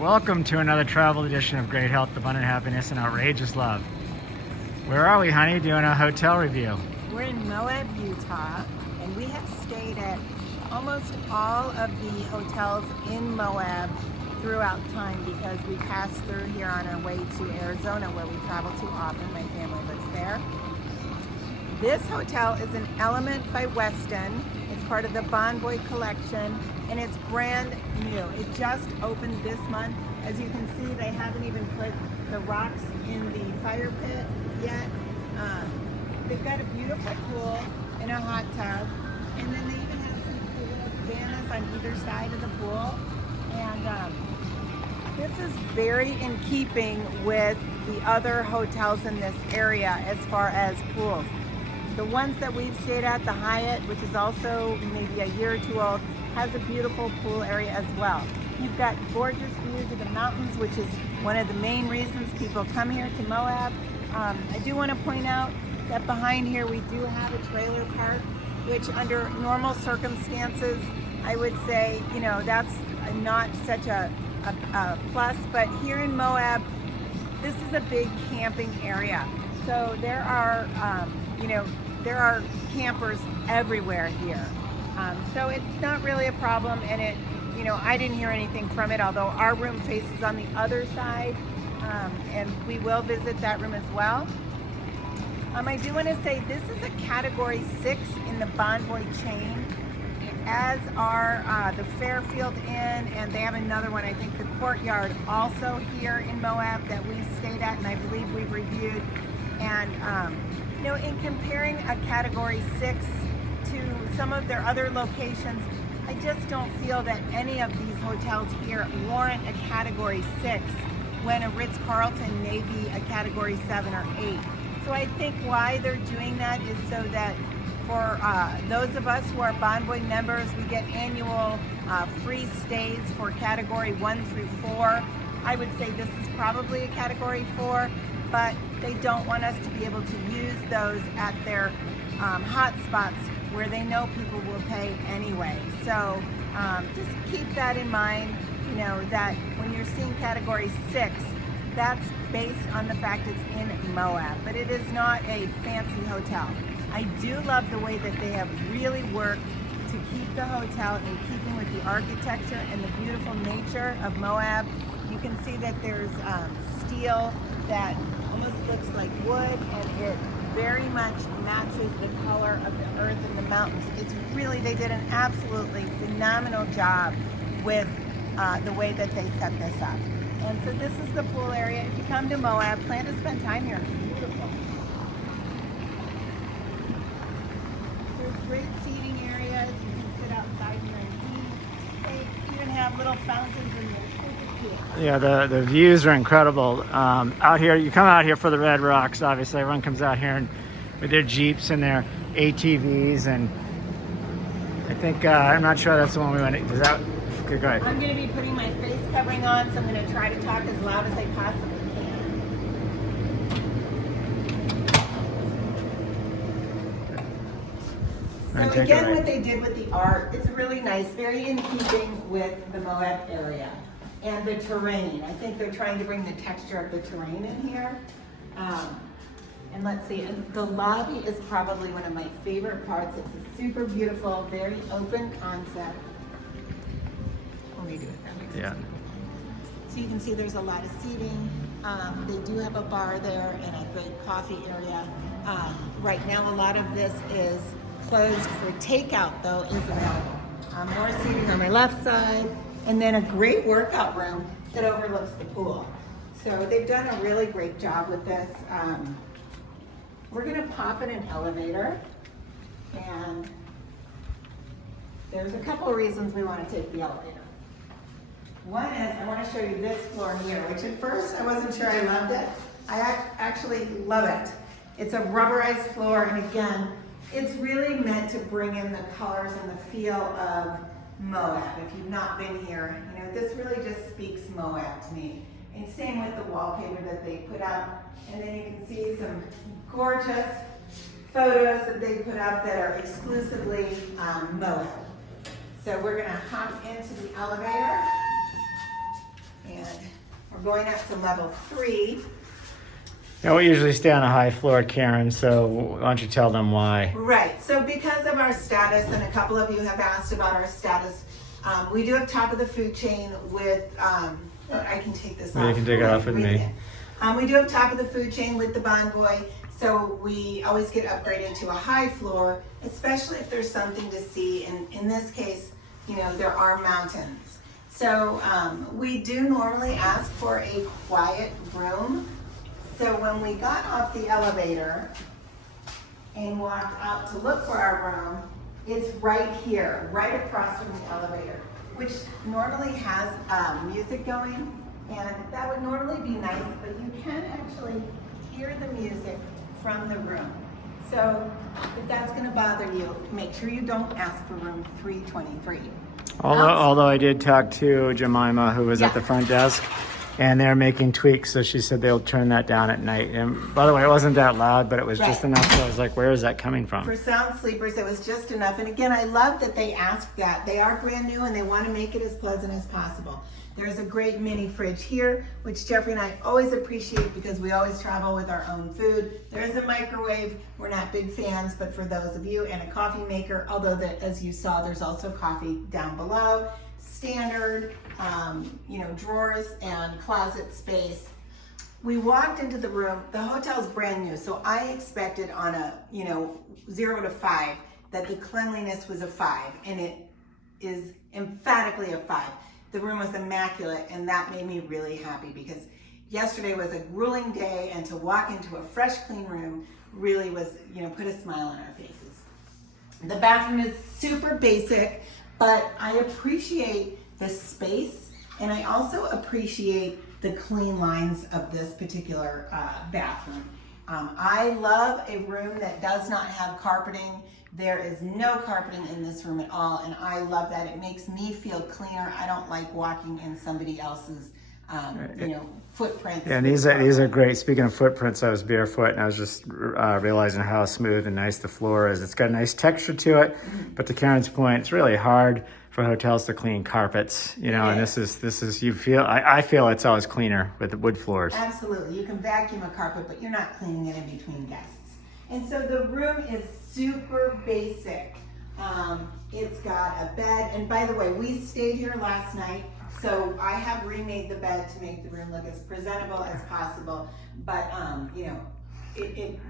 Welcome to another travel edition of Great Health, Abundant Happiness, and Outrageous Love. Where are we, honey? Doing a hotel review. We're in Moab, Utah, and we have stayed at almost all of the hotels in Moab throughout time because we passed through here on our way to Arizona, where we travel to often. My family lives there. This hotel is an Element by Westin. It's part of the Bonvoy collection, and it's brand new. It just opened this month. As you can see, they haven't even put the rocks in the fire pit yet. They've got a beautiful pool and a hot tub, and then they even have some cool cabanas on either side of the pool. And this is very in keeping with the other hotels in this area as far as pools. The ones that we've stayed at, the Hyatt, which is also maybe a year or two old, has a beautiful pool area as well. You've got gorgeous views of the mountains, which is one of the main reasons people come here to Moab. I do want to point out that behind here we do have a trailer park, which under normal circumstances, I would say, you know, that's not such a plus, but here in Moab, this is a big camping area. So there are, there are campers everywhere here. So it's not really a problem, and I didn't hear anything from it, although our room faces on the other side, and we will visit that room as well. I do want to say this is a Category 6 in the Bonvoy chain, as are the Fairfield Inn, and they have another one, I think the Courtyard, also here in Moab that we stayed at, and I believe we've reviewed. And in comparing a Category 6 to some of their other locations, I just don't feel that any of these hotels here warrant a Category 6 when a Ritz-Carlton may be a Category 7 or 8. So I think why they're doing that is so that for those of us who are Bonvoy members, we get annual free stays for Category 1 through 4. I would say this is probably a Category 4, but they don't want us to be able to use those at their hot spots where they know people will pay anyway. So just keep that in mind, that when you're seeing Category 6, that's based on the fact it's in Moab, but it is not a fancy hotel. I do love the way that they have really worked to keep the hotel in keeping with the architecture and the beautiful nature of Moab. You can see that there's steel that almost looks like wood, and it very much matches the color of the earth and the mountains. It's really, they did an absolutely phenomenal job with the way that they set this up. And so this is the pool area. If you come to Moab, plan to spend time here. It's beautiful. There's great seating areas. You can sit outside here and eat. They even have little fountains in there. Yeah, the views are incredible. Out here, you come out here for the Red Rocks, obviously. Everyone comes out here with their Jeeps and their ATVs, and I think, I'm not sure that's the one we went to. Is that, okay, go ahead. I'm going to be putting my face covering on, so I'm going to try to talk as loud as I possibly can. So again, what they did with the art is really nice, very in keeping with the Moab area. And the terrain. I think they're trying to bring the texture of the terrain in here. And let's see, and the lobby is probably one of my favorite parts. It's a super beautiful, very open concept. Let me do it that way. Yeah. So you can see there's a lot of seating. They do have a bar there and a great coffee area. Right now, a lot of this is closed for takeout, though, is available. More seating on my left side. And then a great workout room that overlooks the pool. So they've done a really great job with this. We're gonna pop in an elevator, and there's a couple of reasons we wanna take the elevator. One is I wanna show you this floor here, which at first I wasn't sure I loved it. I actually love it. It's a rubberized floor, and again, it's really meant to bring in the colors and the feel of Moab. If you've not been here, this really just speaks Moab to me. And same with the wallpaper that they put up. And then you can see some gorgeous photos that they put up that are exclusively Moab. So we're gonna hop into the elevator, and We're going up to level 3. Yeah, we usually stay on a high floor, Karen, so why don't you tell them why? Right, so because of our status, and a couple of you have asked about our status, we do have top of the food chain with, I can take this off. You can take it off with me. We do have top of the food chain with the Bonvoy, so we always get upgraded to a high floor, especially if there's something to see, and in this case, you know, there are mountains. So we do normally ask for a quiet room. So when we got off the elevator and walked out to look for our room, it's right here, right across from the elevator, which normally has music going, and that would normally be nice, but you can actually hear the music from the room. So if that's gonna bother you, make sure you don't ask for room 323. Although I did talk to Jemima, who was Yeah. at the front desk, and they're making tweaks, so she said they'll turn that down at night. And by the way, it wasn't that loud, but it was just Right. enough, so I was like, where is that coming from? For sound sleepers, it was just enough. And again, I love that they asked that. They are brand new and they want to make it as pleasant as possible. There's a great mini fridge here, which Jeffrey and I always appreciate because we always travel with our own food. There is a microwave. We're not big fans, but for those of you, and a coffee maker, although as you saw, there's also coffee down below. Standard, you know, drawers and closet space. We walked into the room. The hotel's brand new, so I expected on a, you know, 0 to 5 that the cleanliness was a 5, and it is emphatically a 5. The room was immaculate, and that made me really happy because yesterday was a grueling day, and to walk into a fresh, clean room really was, you know, put a smile on our faces. The bathroom is super basic, but I appreciate the space, and I also appreciate the clean lines of this particular bathroom. I love a room that does not have carpeting. There is no carpeting in this room at all, and I love that. It makes me feel cleaner. I don't like walking in somebody else's, you know, footprints. Yeah, and these are great. Speaking of footprints, I was barefoot, and I was just realizing how smooth and nice the floor is. It's got a nice texture to it, but to Karen's point, it's really hard for hotels to clean carpets, you know, and this is you feel, I feel it's always cleaner with the wood floors. Absolutely. You can vacuum a carpet, but you're not cleaning it in between guests. And so the room is super basic. It's got a bed, and by the way, we stayed here last night, so I have remade the bed to make the room look as presentable as possible. But you know,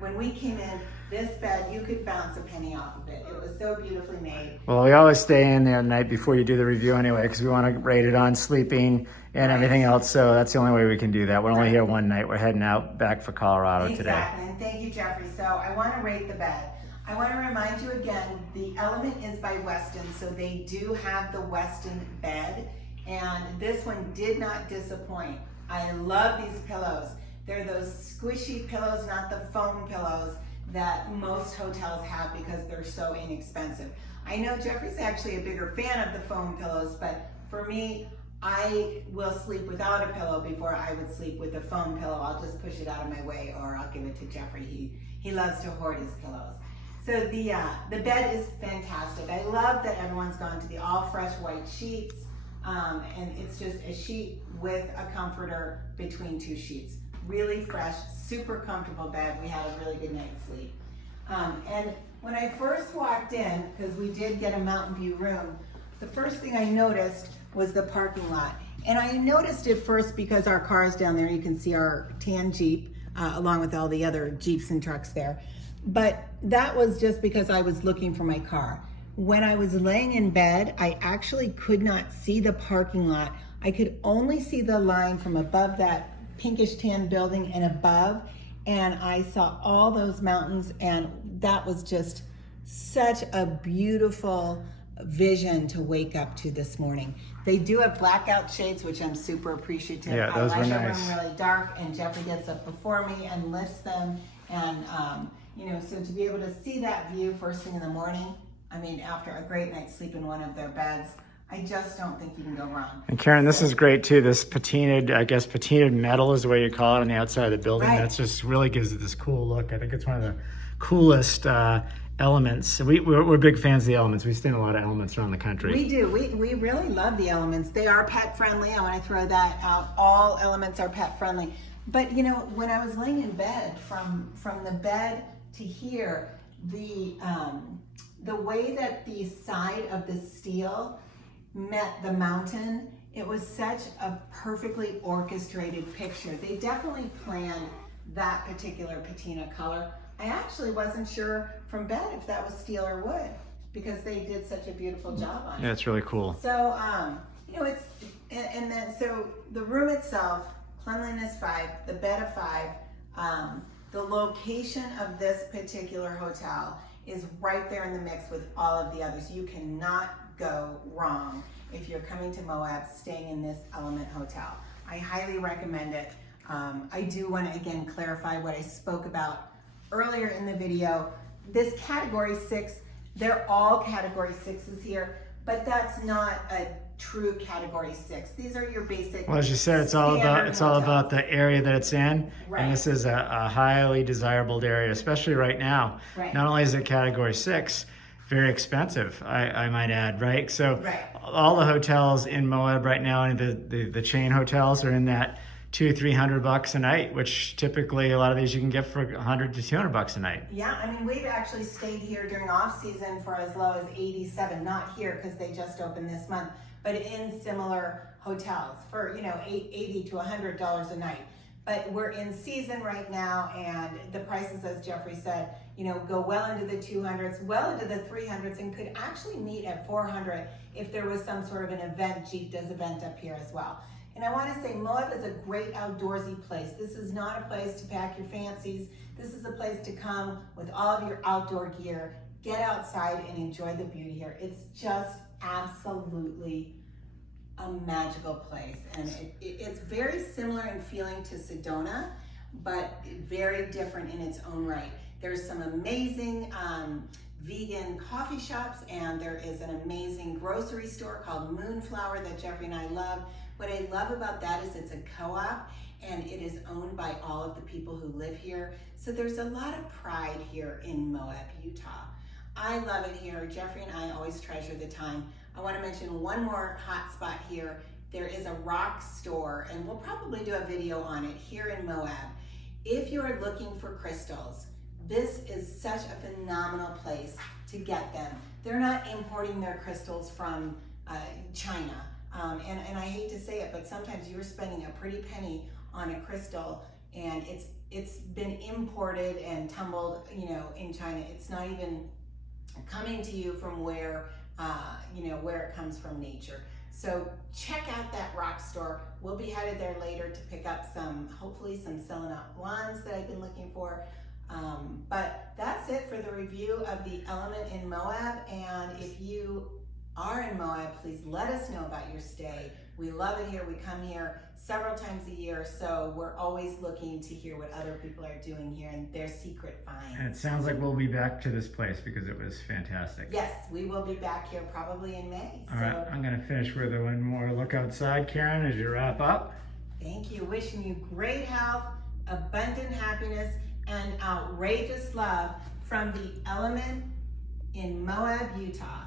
when we came in, this bed, you could bounce a penny off of it. It was so beautifully made. Well, we always stay in there the night before you do the review anyway, because we want to rate it on sleeping and everything else. So that's the only way we can do that. We're only here one night. We're heading out back for Colorado today. Exactly, and thank you, Jeffrey. So I want to rate the bed. I want to remind you again, the Element is by Weston, so they do have the Weston bed, and this one did not disappoint. I love these pillows. They're those squishy pillows, not the foam pillows that most hotels have because they're so inexpensive. I know Jeffrey's actually a bigger fan of the foam pillows, but for me, I will sleep without a pillow before I would sleep with a foam pillow. I'll just push it out of my way, or I'll give it to Jeffrey. He loves to hoard his pillows. So the bed is fantastic. I love that everyone's gone to the all fresh white sheets, and it's just a sheet with a comforter between two sheets. Really fresh, super comfortable bed. We had a really good night's sleep. And when I first walked in, because we did get a mountain view room, the first thing I noticed was the parking lot. And I noticed it first because our car's down there. You can see our tan Jeep, along with all the other Jeeps and trucks there. But that was just because I was looking for my car. When I was laying in bed, I actually could not see the parking lot. I could only see the line from above that pinkish tan building and above, and I saw all those mountains, and that was just such a beautiful vision to wake up to this morning. They do have blackout shades, which I'm super appreciative. Yeah, those were nice. I like the room really dark, and Jeffrey gets up before me and lifts them, and you know, so to be able to see that view first thing in the morning, I mean, after a great night's sleep in one of their beds, I just don't think you can go wrong. And Karen, this is great too. This patinaed, I guess patinaed metal is the way you call it on the outside of the building. Right. That's just really gives it this cool look. I think it's one of the coolest Elements. We're big fans of the Elements. We stay in a lot of Elements around the country. We do. We really love the Elements. They are pet friendly. I want to throw that out. All Elements are pet friendly. But you know, when I was laying in bed, from the bed to here, the way that the side of the steel met the mountain, it was such a perfectly orchestrated picture. They definitely planned that particular patina color. I actually wasn't sure from bed if that was steel or wood, because they did such a beautiful job on it. Yeah, it's really cool. So, you know, and then, so the room itself, cleanliness 5, the bed of 5, the location of this particular hotel is right there in the mix with all of the others. You cannot go wrong if you're coming to Moab staying in this Element Hotel. I highly recommend it. I do want to again clarify what I spoke about earlier in the video. This category 6, they're all category 6s here, but that's not a true category 6. These are your basic. Well, as you said, it's all about the area that it's in, right. And this is a highly desirable area, especially right now. Right. Not only is it category 6, very expensive, I might add, right? So right. all the hotels in Moab right now, and the chain hotels are in that $200-300 a night, which typically a lot of these you can get for $100 to $200 a night. Yeah, I mean, we've actually stayed here during off season for as low as $87, not here because they just opened this month, but in similar hotels for, you know, $80 to $100 a night. But we're in season right now, and the prices, as Jeffrey said, you know, go well into the 200s, well into the 300s, and could actually meet at 400 if there was some sort of an event. Jeep does event up here as well. And I want to say Moab is a great outdoorsy place. This is not a place to pack your fancies. This is a place to come with all of your outdoor gear, get outside and enjoy the beauty here. It's just absolutely a magical place. And it's very similar in feeling to Sedona, but very different in its own right. There's some amazing vegan coffee shops, and there is an amazing grocery store called Moonflower that Jeffrey and I love. What I love about that is it's a co-op, and it is owned by all of the people who live here. So there's a lot of pride here in Moab, Utah. I love it here. Jeffrey and I always treasure the time. I want to mention one more hot spot here. There is a rock store, and we'll probably do a video on it here in Moab. If you are looking for crystals, this is such a phenomenal place to get them. They're not importing their crystals from China. And I hate to say it, but sometimes you're spending a pretty penny on a crystal, and it's been imported and tumbled, you know, in China. It's not even coming to you from where, you know, where it comes from nature. So check out that rock store. We'll be headed there later to pick up hopefully some selenite wands that I've been looking for. But that's it for the review of the Element in Moab. And if you are in Moab, please let us know about your stay. We love it here. We come here several times a year, so we're always looking to hear what other people are doing here and their secret finds. And it sounds like we'll be back to this place because it was fantastic. Yes, we will be back here probably in May. All right, I'm going to finish with one more look outside, Karen, as you wrap up. Thank you. Wishing you great health, abundant happiness, and outrageous love from the Element in Moab, Utah.